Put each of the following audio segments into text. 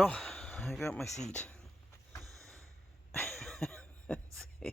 Well, I got my seat. Let's see.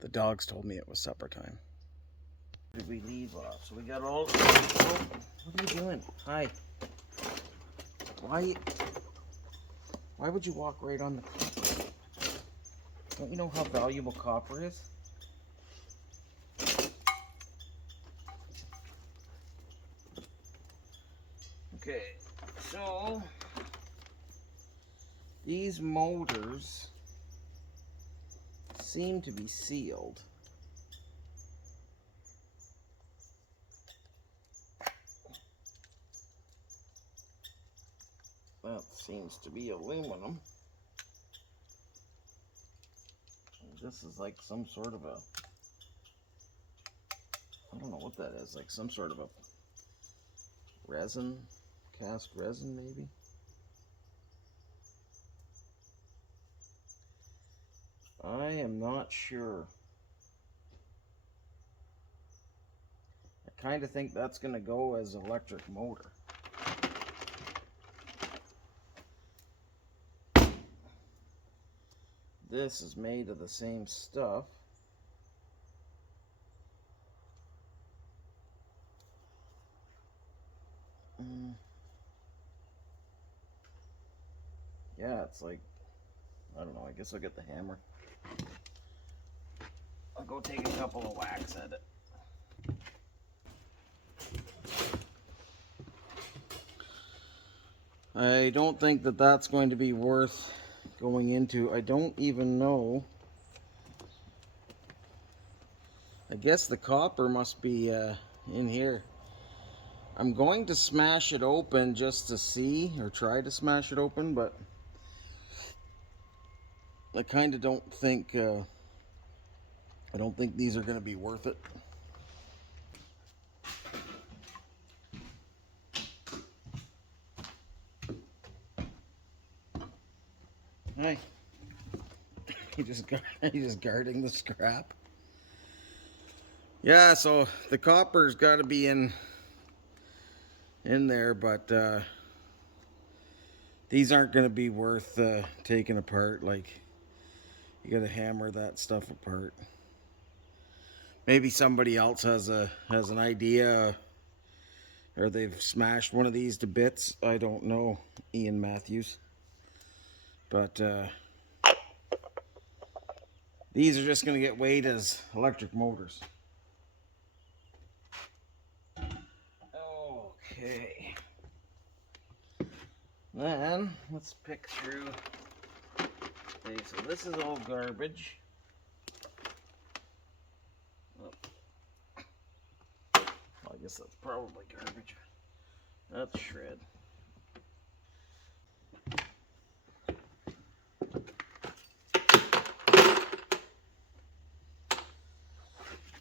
The dogs told me it was supper time. Did we leave off? So we got all. Oh, what are you doing? Hi. Why would you walk right on the copper? Don't you know how valuable copper is? Okay, so these motors seem to be sealed. That seems to be aluminum. This is like some sort of a, I don't know what that is, like some sort of a resin, cast resin maybe? I am not sure. I kind of think that's going to go as an electric motor. This is made of the same stuff. Yeah, it's like, I don't know, I guess I'll get the hammer. I'll go take a couple of whacks at it. I don't think that that's going to be worth going into. I don't even know. I guess the copper must be in here. I'm going to smash it open just to see, or try to smash it open, but I kind of don't think these are going to be worth it. Hey, he just guarding the scrap. Yeah, so the copper's got to be in there, but these aren't going to be worth taking apart. Like, you got to hammer that stuff apart. Maybe somebody else has an idea, or they've smashed one of these to bits. I don't know, Ian Matthews. But these are just going to get weighed as electric motors. Okay. Then let's pick through. Okay, so this is all garbage. Oh. Well, I guess that's probably garbage. That's shred.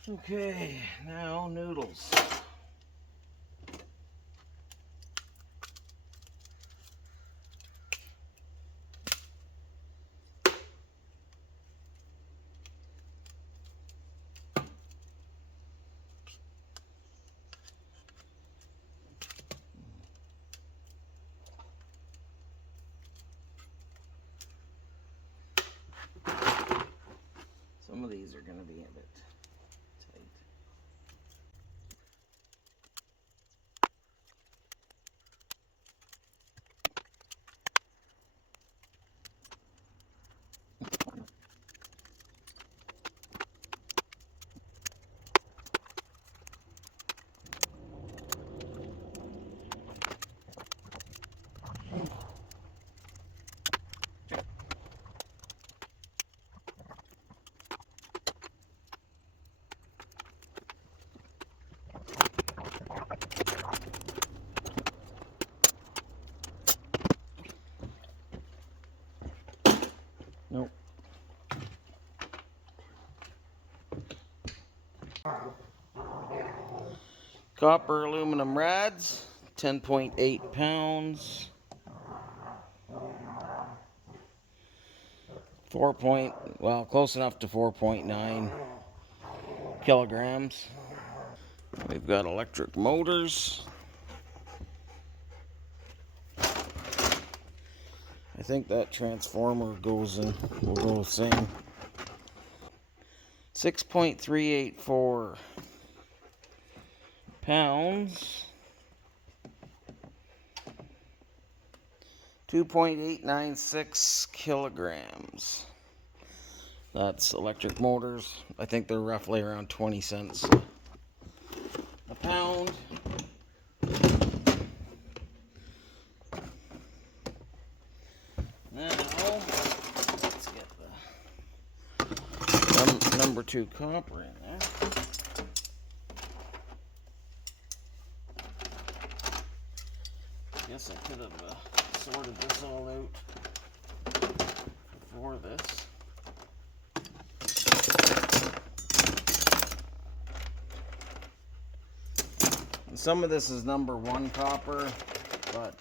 Okay, now noodles. Some of these are going to be a bit tight. Copper aluminum rads, 10.8 pounds. 4 close enough to 4.9 kilograms. We've got electric motors. I think that transformer goes in, will go the same. 6.384 pounds. 2.896 kilograms. That's electric motors. I think they're roughly around 20 cents a pound. Now, let's get the number 2 copper in there. Guess I could have sorted this all out before this. And some of this is number 1 copper, but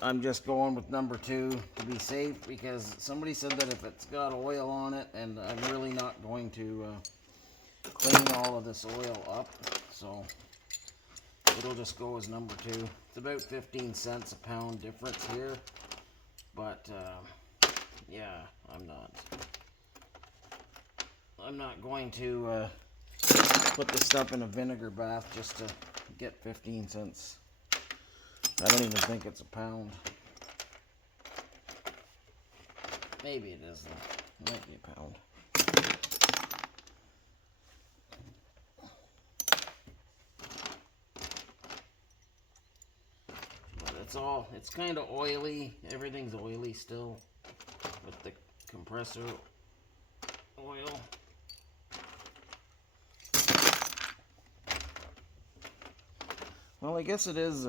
I'm just going with number 2 to be safe, because somebody said that if it's got oil on it, and I'm really not going to clean all of this oil up, so it'll just go as number 2. It's about 15 cents a pound difference here, but yeah, I'm not going to put this stuff in a vinegar bath just to get 15 cents. I don't even think it's a pound. Maybe it is though. It might be a pound. But it's kind of oily. Everything's oily still with the compressor oil. Well, I guess it is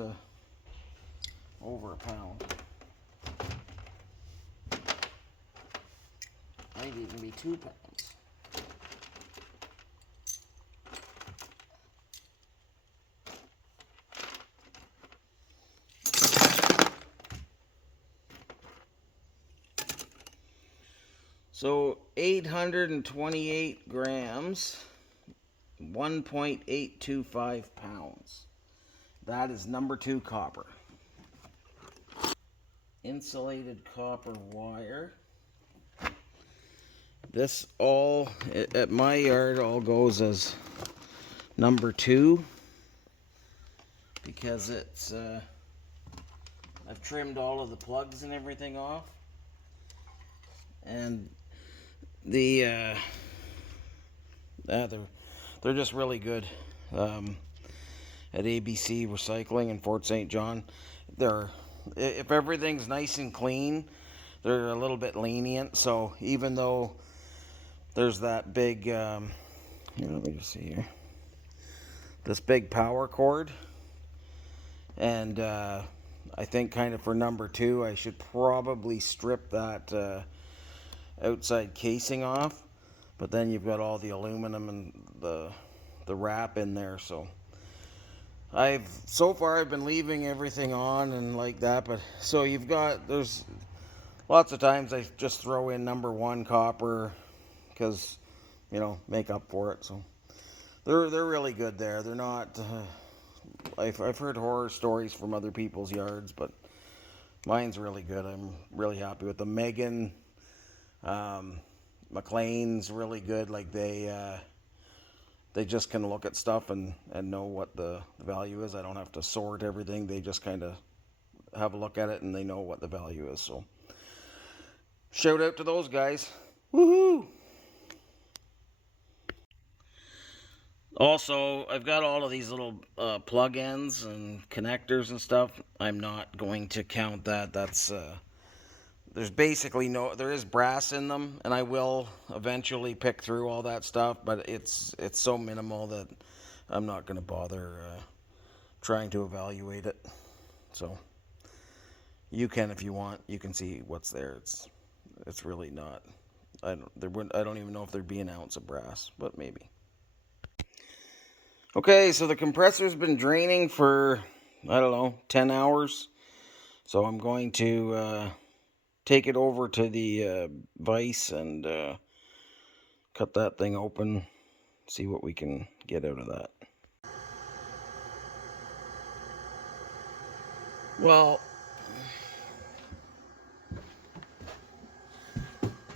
over a pound. Might even be 2 pounds. So 828 grams, 1.825 pounds. That is number 2 copper. Insulated copper wire. This all, at my yard, all goes as number 2, because it's, I've trimmed all of the plugs and everything off. And they're just really good. At ABC Recycling in Fort St. John, if everything's nice and clean, they're a little bit lenient. So even though there's that big, let me just see here, this big power cord, and I think kind of for number 2, I should probably strip that outside casing off, but then you've got all the aluminum and the wrap in there. So so far I've been leaving everything on and like that, but so there's lots of times I just throw in number 1 copper, because make up for it. So they're really good there. They're not I've heard horror stories from other people's yards, but mine's really good. I'm really happy with them. Megan McLean's really good. Like they just can look at stuff and know what the value is. I don't have to sort everything. They just kind of have a look at it and they know what the value is. So shout out to those guys. Woohoo! Also, I've got all of these little plug-ins and connectors and stuff. I'm not going to count that. That's there's basically there is brass in them, and I will eventually pick through all that stuff, but it's so minimal that I'm not going to bother trying to evaluate it. So you can, if you want, you can see what's there. It's really not I don't even know if there'd be an ounce of brass, but maybe. Okay, so the compressor's been draining for, I don't know, 10 hours. So I'm going to take it over to the vise and cut that thing open, see what we can get out of that. Well,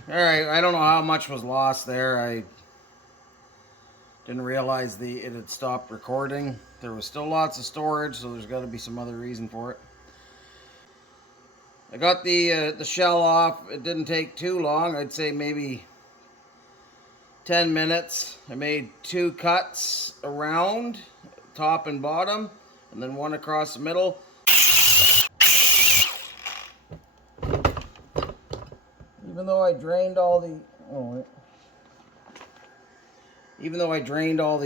alright, I don't know how much was lost there. I didn't realize it had stopped recording. There was still lots of storage, so there's got to be some other reason for it. I got the shell off. It didn't take too long. I'd say maybe 10 minutes. I made 2 cuts around, top and bottom, and then 1 across the middle. Even though I drained all the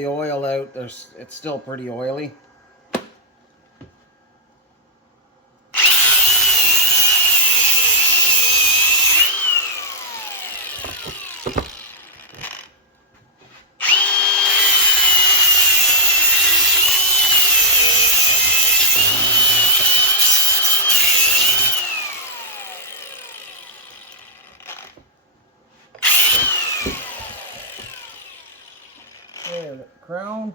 oil out, it's still pretty oily. There, the crown.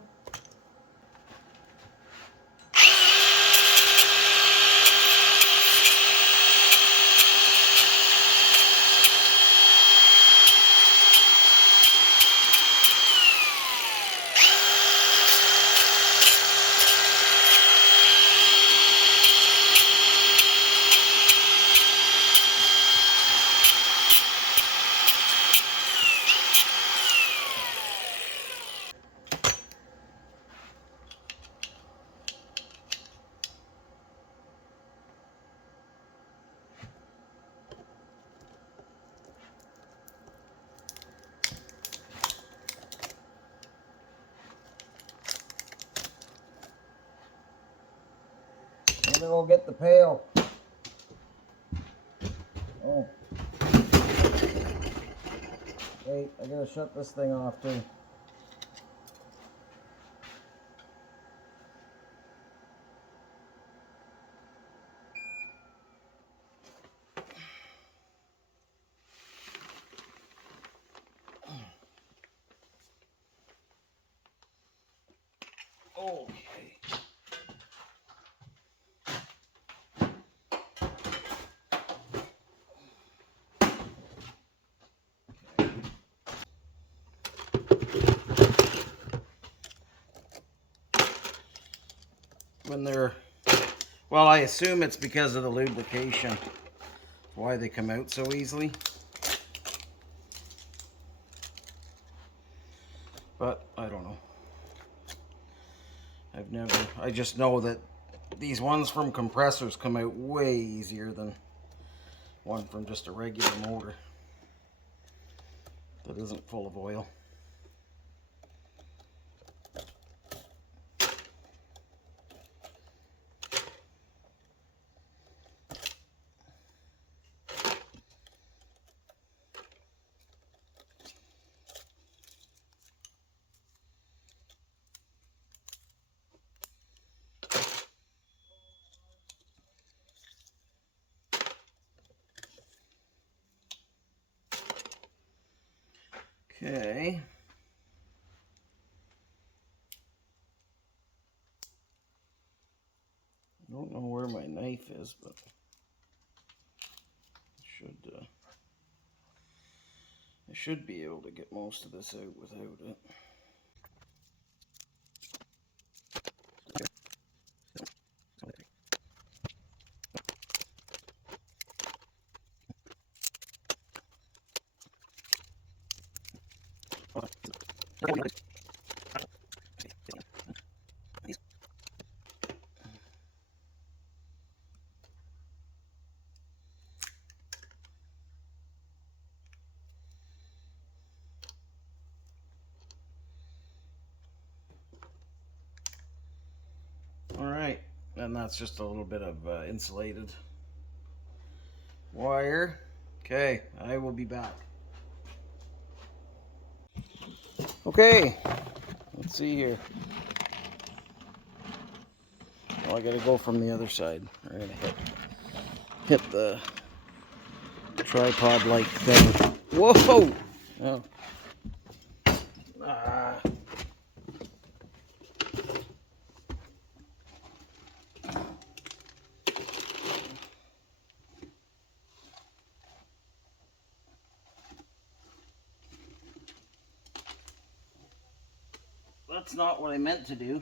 I'm gonna go get the pail. Oh. Wait, I gotta shut this thing off too. Okay. When they're, well, I assume it's because of the lubrication, why they come out so easily. But I don't know. I just know that these ones from compressors come out way easier than one from just a regular motor that isn't full of oil. Okay. I don't know where my knife is, but I should be able to get most of this out without it. Alright, and that's just a little bit of insulated wire. Okay, I will be back. Okay, let's see here. Well, I gotta go from the other side. I'm gonna hit the tripod-like thing. Whoa! Oh. That's not what I meant to do.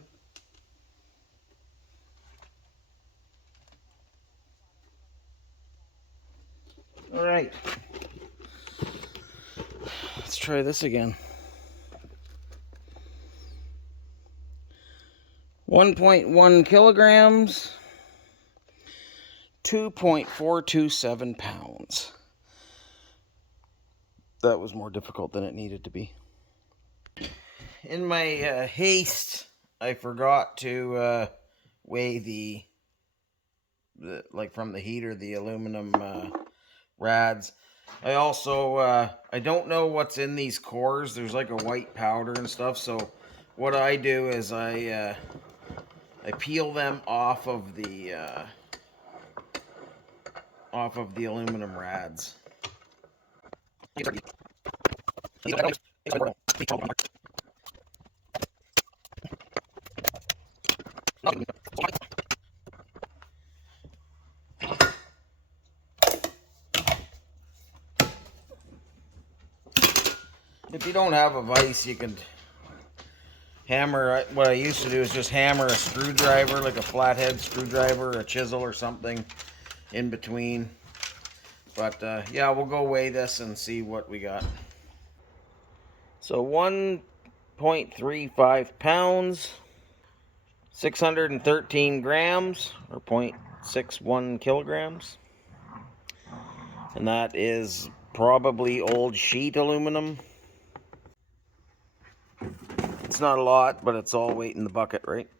All right. Let's try this again. 1.1 kilograms, 2.427 pounds. That was more difficult than it needed to be. In my haste, I forgot to weigh the like from the heater, the aluminum rads. I also I don't know what's in these cores. There's like a white powder and stuff. So what I do is I peel them off of the aluminum rads. If you don't have a vise, you can hammer. What I used to do is just hammer a screwdriver, like a flathead screwdriver, a chisel or something in between. But yeah, we'll go weigh this and see what we got. So 1.35 pounds, 613 grams, or 0.61 kilograms. And that is probably old sheet aluminum. It's not a lot, but it's all weight in the bucket, right?